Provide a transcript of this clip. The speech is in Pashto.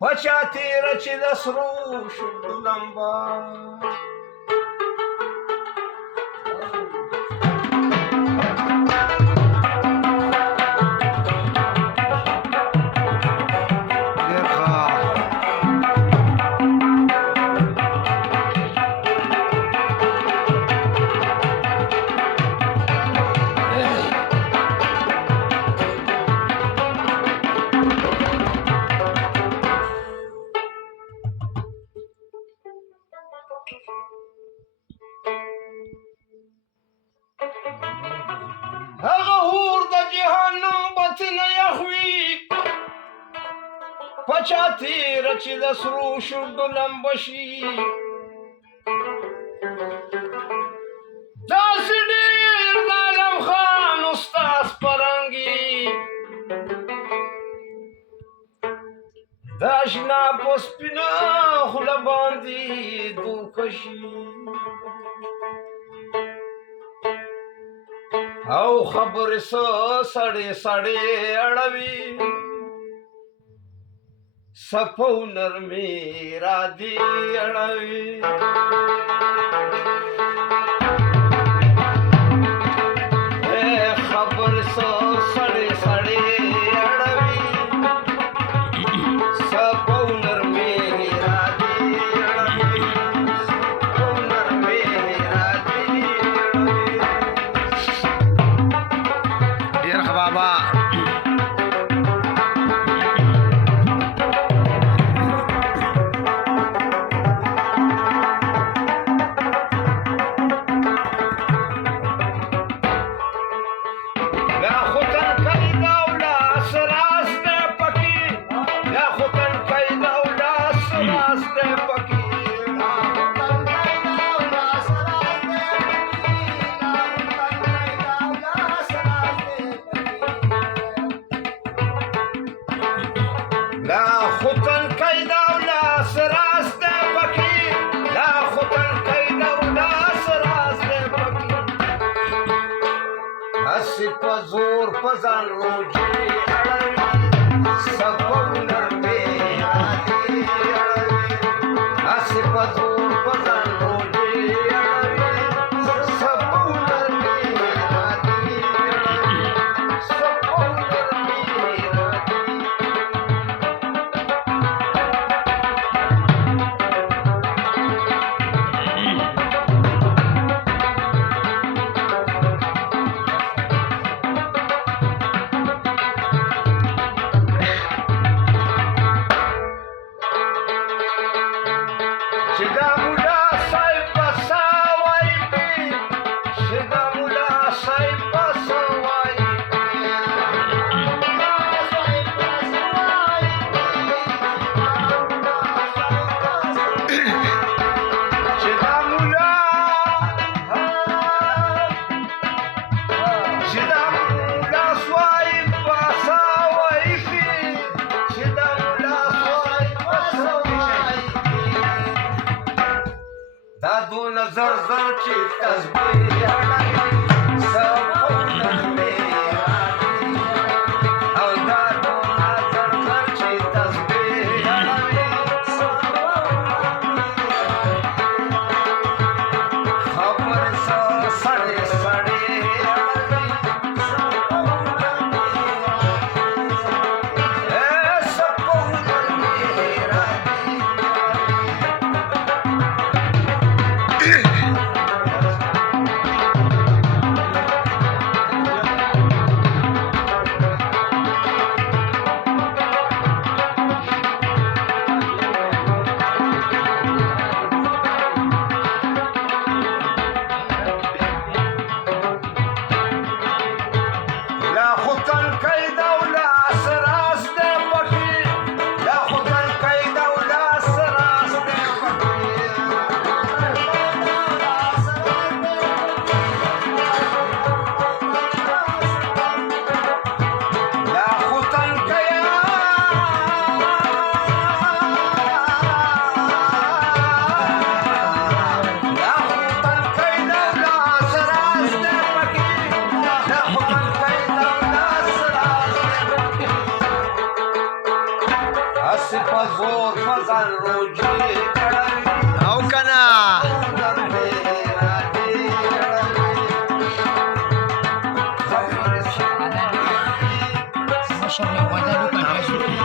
پچاتی رچی د سرو شګو لمبا هغه هور د جهنم بطن یخوي پچاتی رچی د سرو شګو لمبشي داسې ډېر د عالم خان استاذ پرنګي د اشنا په سپینه خوله باندې دوکه شي او خبرې څه سړې سړې اړوي سپو نرمې رادې اړوي خبرې څه سړې سړې اړوي سپو نرمې رادې اړوي سپو نرمې رادې اړوي بابا په زور په ځان روجي اړوي سپو نرمې رادې اړوي هسې په زور په ځان روجي اړوي سپو نرمې رادې اړوي سپو نرمې رادې نظر زر چې تسبیح اړوي سپو نرمې رادې او دا دو نظر زر چې تسبیح اړوي سپو نرمې خبرې څه سړې سړې اړوي سپو نرمې سپو نرمې رادې भोर मकान रोजी हो का ना Masya Allah, wajah luka.